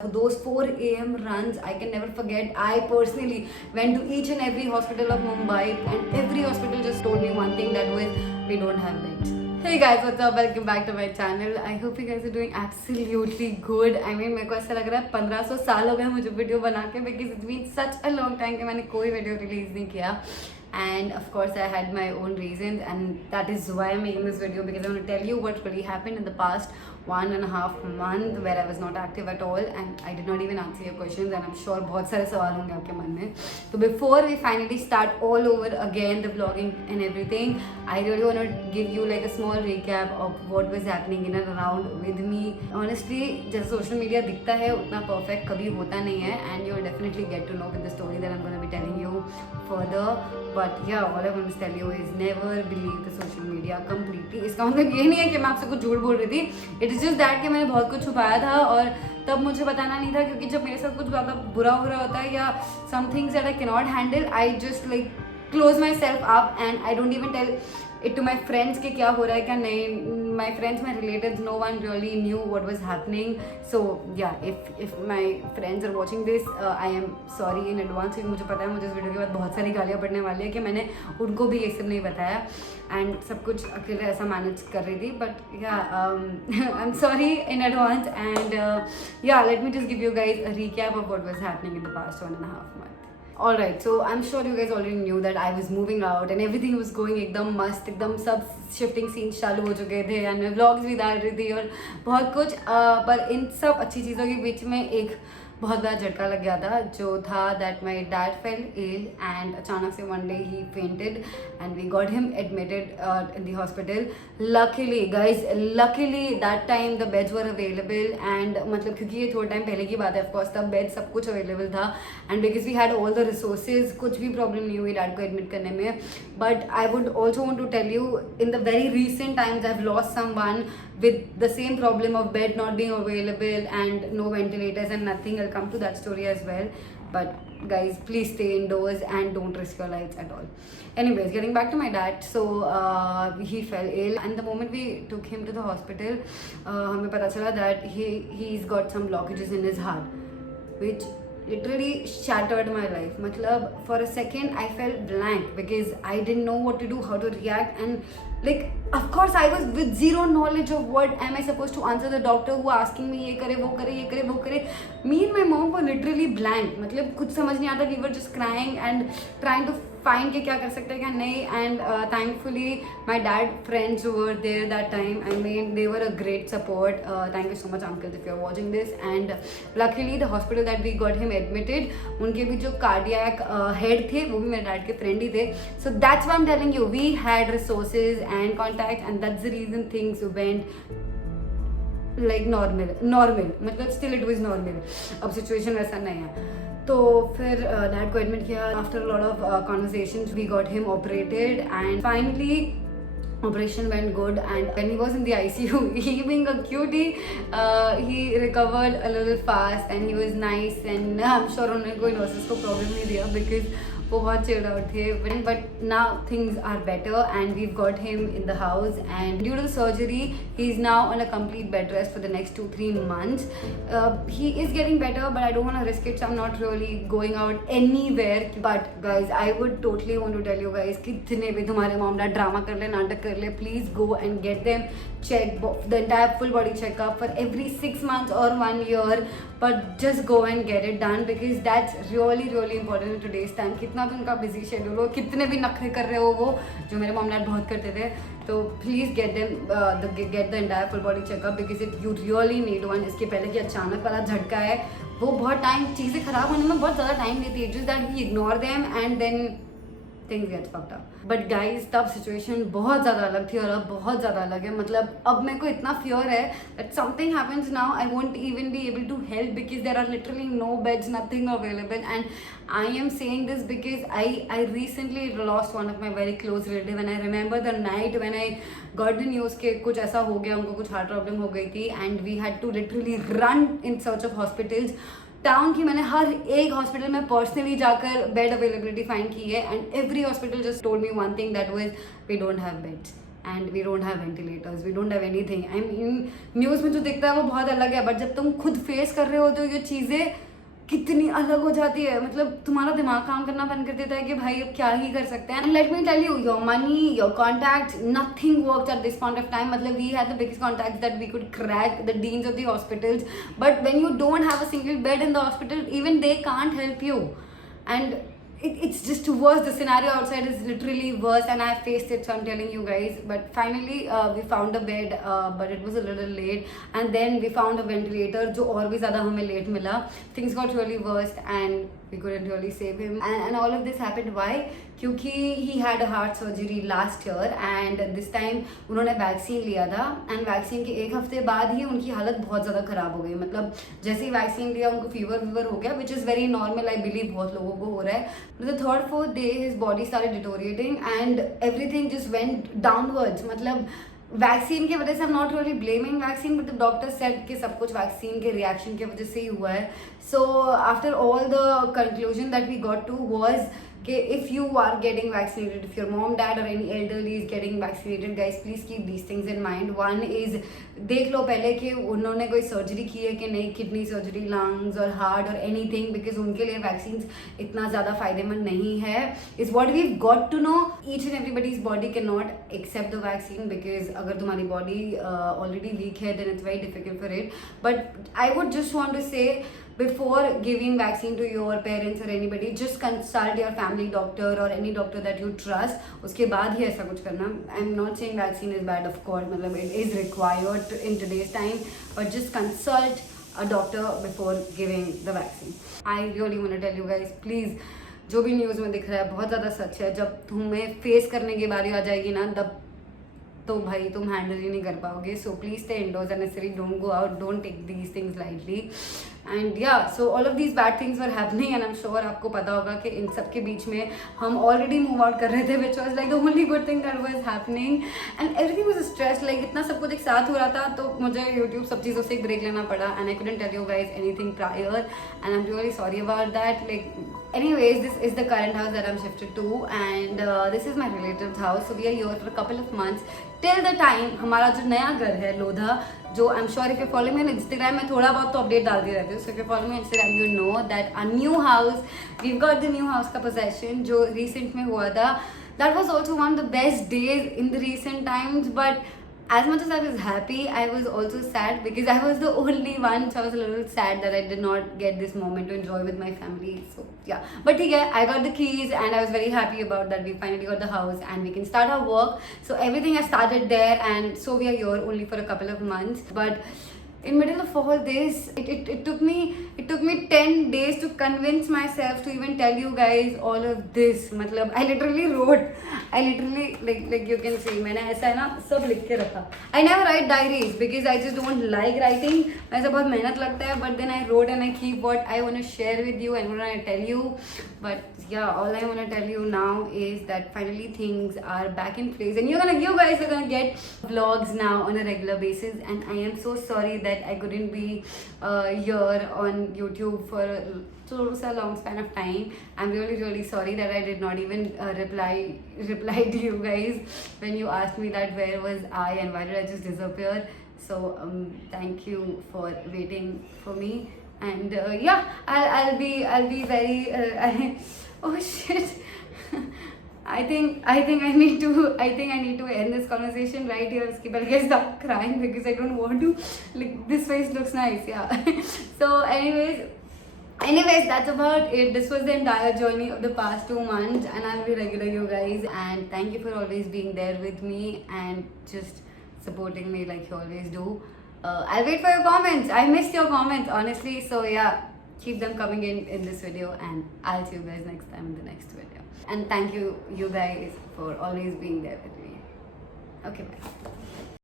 Those 4 a.m. runs, I can never forget. I personally went to each and every hospital of Mumbai, and every hospital just told me one thing, that was, we don't have beds. Hey guys, what's up? Welcome back to my channel. I hope you guys are doing absolutely good. I mean, मेरे को ऐसा लग रहा है 1500 साल हो गए मुझे वीडियो बना के, because it's been such a long time कि मैंने कोई वीडियो रिलीज नहीं किया. And of course I had my own reasons, and that is why I'm making this video, because I want to tell you what really happened in the past 1.5 month where I was not active at all and I did not even answer your questions, and I'm sure बहुत सारे सवाल होंगे आपके मन में. So before we finally start all over again the vlogging and everything, I really want to give you like a small recap of what was happening in and around with me. Honestly, जैसे social media दिखता है उतना perfect कभी होता नहीं है, and you'll definitely get to know with the story that I'm going to be telling you further. But yeah, all I want to tell you is never believe the social media completely. इसका मतलब ये नहीं है कि मैं आपसे कुछ झूठ बोल रही थी. It is just that कि मैंने बहुत कुछ छुपाया था और तब मुझे बताना नहीं था, क्योंकि जब मेरे साथ कुछ ज़्यादा बुरा हो रहा होता है या some things that I cannot handle, I just like close myself up and I don't even tell it to my friends कि क्या हो रहा है क्या नहीं. My friends, my relatives, no one really knew what was happening. So yeah, if my friends are watching this, I am sorry in advance, क्योंकि मुझे पता है मुझे इस वीडियो के बाद बहुत सारी गालियाँ पड़ने वाली है कि मैंने उनको भी ये सब नहीं बताया and सब कुछ अकेले ऐसा मैनेज कर रही थी. But yeah, I'm sorry in advance, and yeah, let me just give you guys a recap of what was happening in the past 1.5 months. Alright, so I'm sure you guys already knew that I was moving out and everything was going एकदम मस्त, एकदम सब shifting scenes चालू हो चुके थे and मैं vlogs भी डाल रही थी और बहुत कुछ. पर इन सब अच्छी चीज़ों के बीच में एक बहुत बड़ा झटका लग गया था, जो था that my dad fell ill and अचानक से one day he fainted and we got him admitted in the hospital. Luckily guys, luckily that time the beds were available, and मतलब क्योंकि ये थोड़ा टाइम पहले की बात है, of course तब बेड सब कुछ अवेलेबल था, and because we had all the resources, कुछ भी प्रॉब्लम नहीं हुई डैड को एडमिट करने में. But I would also want to tell you, in the very recent times I've lost someone with the same problem of bed not being available and no ventilators and nothing. I'll come to that story as well. But guys, please stay indoors and don't risk your lives at all. Anyways, getting back to my dad. So he fell ill, and the moment we took him to the hospital, हमें पता चला that he's got some blockages in his heart, which literally shattered my life. मतलब for a second I felt blank because I didn't know what to do, how to react, and like of course I was with zero knowledge of what am I supposed to answer the doctor who asking me ये करे वो करे ये करे वो करे. Me and my mom were literally blank. मतलब कुछ समझ नहीं आता. We were just crying and trying to find कि क्या कर सकते हैं क्या नहीं. And thankfully my dad friends were there that time. I mean, they were a great support. Thank you so much uncles if you're watching this. And luckily the hospital that we got him admitted, उनके भी जो cardiac head थे वो भी मेरे dad के friend ही थे. So that's why I'm telling you, we had resources and contacts, and that's the reason things went like normal. मतलब still it was normal. अब situation वैसा नहीं है. तो फिर डैड को एडमिट किया. After lot of conversations we got him operated, and finally operation went good. And when he was in the ICU, he being a cutie, he recovered a little fast and he was nice, and I'm sure उन्होंने कोई nurses को problem नहीं दिया because वो बहुत chilled out थे. But now things are better and we've got him in the house, and due to the surgery he's now on a complete bed rest for the next 2-3 months. He is getting better, but I don't want to risk it, so I'm not really going out anywhere. But guys, I would totally want to tell you guys, कितने भी तुम्हारे mom dad drama कर ले, नाटक कर ले, please go and get them checked, the entire full body checkup for every 6 months or 1 year. But just go and get it done, because that's really important in today's time. कितना भी उनका busy schedule हो, कितने भी नखरे कर रहे हो वो, जो मेरे मॉम डैड बहुत करते थे, तो please get the entire full body checkup, because it you really need one. इसके पहले कि अचानक वाला झटका है, वो बहुत टाइम, चीज़ें खराब होने में बहुत ज़्यादा टाइम लेती है. Just that we ignore them and then things get fucked up. But guys, तब situation बहुत ज़्यादा अलग थी और अब बहुत ज़्यादा अलग है. मतलब अब मेरे को इतना fear है that something happens now, I won't even be able to help because there are literally no beds, nothing available. And I am saying this because I recently lost one of my very close relative, and I remember the night when I got the news कि कुछ ऐसा हो गया, उनको कुछ heart problem हो गई थी, and we had to literally run in search of hospitals. Town की मैंने हर एक हॉस्पिटल में पर्सनली जाकर बेड अवेलेबिलिटी फाइंड की है, and every hospital just told me one thing, that was we don't have beds. And we don't have ventilators, we don't have anything. I mean news में जो दिखता है वो बहुत अलग है, बट जब तुम खुद फेस कर रहे होते हो ये चीज़ें कितनी अलग हो जाती है. मतलब तुम्हारा दिमाग काम करना बंद कर देता है कि भाई अब क्या ही कर सकते हैं. And let me tell you, your money, your contacts, nothing worked at this point of time. मतलब we had the biggest contacts that we could crack the deans of the hospitals, but when you don't have a single bed in the hospital, even they can't help you. And it's just worse. The scenario outside is literally worse, and I faced it, so I'm telling you guys. But finally we found a bed, but it was a little late, and then we found a ventilator जो और भी ज़्यादा हमें late मिला. Things got really worse and we couldn't really save him. And all of this happened why? क्योंकि he had a heart surgery last year and this time उन्होंने vaccine लिया था, एंड वैक्सीन के एक हफ्ते बाद ही उनकी हालत बहुत ज़्यादा ख़राब हो गई. मतलब जैसे ही वैक्सीन लिया उनको फीवर हो गया, which is very normal. I believe बहुत लोगों को हो रहा है. The third fourth day his body started deteriorating and everything just went downwards. मतलब वैक्सीन की वजह से I am not really blaming vaccine, but the doctor said कि सब कुछ वैक्सीन के रिएक्शन की वजह से ही हुआ है. So after all the conclusion that we got to was if you are getting vaccinated, if your mom, dad or any elderly is getting vaccinated, guys, please keep these things in mind. One is देख लो पहले कि उन्होंने कोई surgery की है कि नहीं, kidney surgery, lungs और हार्ट और एनीथिंग, बिकॉज उनके लिए वैक्सीन इतना ज़्यादा फायदेमंद नहीं है. Is what we got to know. Each and everybody's body can not accept the vaccine, because अगर तुम्हारी बॉडी ऑलरेडी वीक है then it's very difficult for it. But I would just want to say, before giving vaccine to your parents or anybody, just consult your family doctor or any doctor that you trust. उसके बाद ही ऐसा कुछ करना. I'm not saying vaccine is bad, of course, मतलब it is required in today's time, but just consult a doctor before giving the vaccine. I really want to tell you guys, please, जो भी news में दिख रहा है बहुत ज़्यादा सच है. जब तुम्हें फेस करने की बारी आ जाएगी ना, तब तो भाई तुम हैंडल ही नहीं कर पाओगे. So please stay indoors unnecessary, don't go out, don't take these things lightly. And yeah so all of these bad things were happening, and I am sure आपको पता होगा कि इन सब के बीच में हम ऑलरेडी मूव आउट कर रहे थे, which was like the only good thing that was happening. And everything was stress, like इतना सब कुछ एक साथ हो रहा था, तो मुझे यूट्यूब सब चीज़ों से एक ब्रेक लेना पड़ा. And I couldn't tell you guys anything prior, and I am really sorry about that. Like anyways, this is the current house that I'm shifted to, and this is my relative's house, so we are here for a couple of months till the time हमारा जो नया घर है लोधा, जो I'm sure if you follow me on Instagram, मैं थोड़ा बहुत तो अपडेट डालती रहती हूँ. So if you follow me on Instagram, you know that a new house, we've got the new house का possession जो recent में हुआ था. That was also one of the best days in the recent times, but as much as I was happy, I was also sad because I was the only one, so I was a little sad that I did not get this moment to enjoy with my family. So yeah, but yeah, I got the keys and I was very happy about that. We finally got the house and we can start our work. So everything has started there, and so we are here only for a couple of months. But in middle of all this, it took me 10 days to convince myself to even tell you guys all of this. मतलब I literally like you can see, मैंने ऐसा है ना सब लिख के रखा. I never write diaries because I just don't like writing. ऐसा बहुत मेहनत लगता है, but then I wrote and I keep what I want to share with you and what I tell you. But yeah, all I want to tell you now is that finally things are back in place, and you guys are gonna get vlogs now on a regular basis. And I am so sorry that I couldn't be here on YouTube for such a long span of time. I'm really sorry that I did not even reply to you guys when you asked me that where was I and why did I just disappear. So thank you for waiting for me, and yeah, I'll be very oh shit. I think I need to end this conversation right here. Skip. I'll start crying because I don't want to. Like, this face looks nice, yeah. So anyways, that's about it. This was the entire journey of the past 2 months, and I'll be regular, you guys. And thank you for always being there with me and just supporting me like you always do. I'll wait for your comments. I missed your comments, honestly. So yeah, keep them coming in this video, and I'll see you guys next time in the next video. And thank you guys for always being there with me. Okay, bye.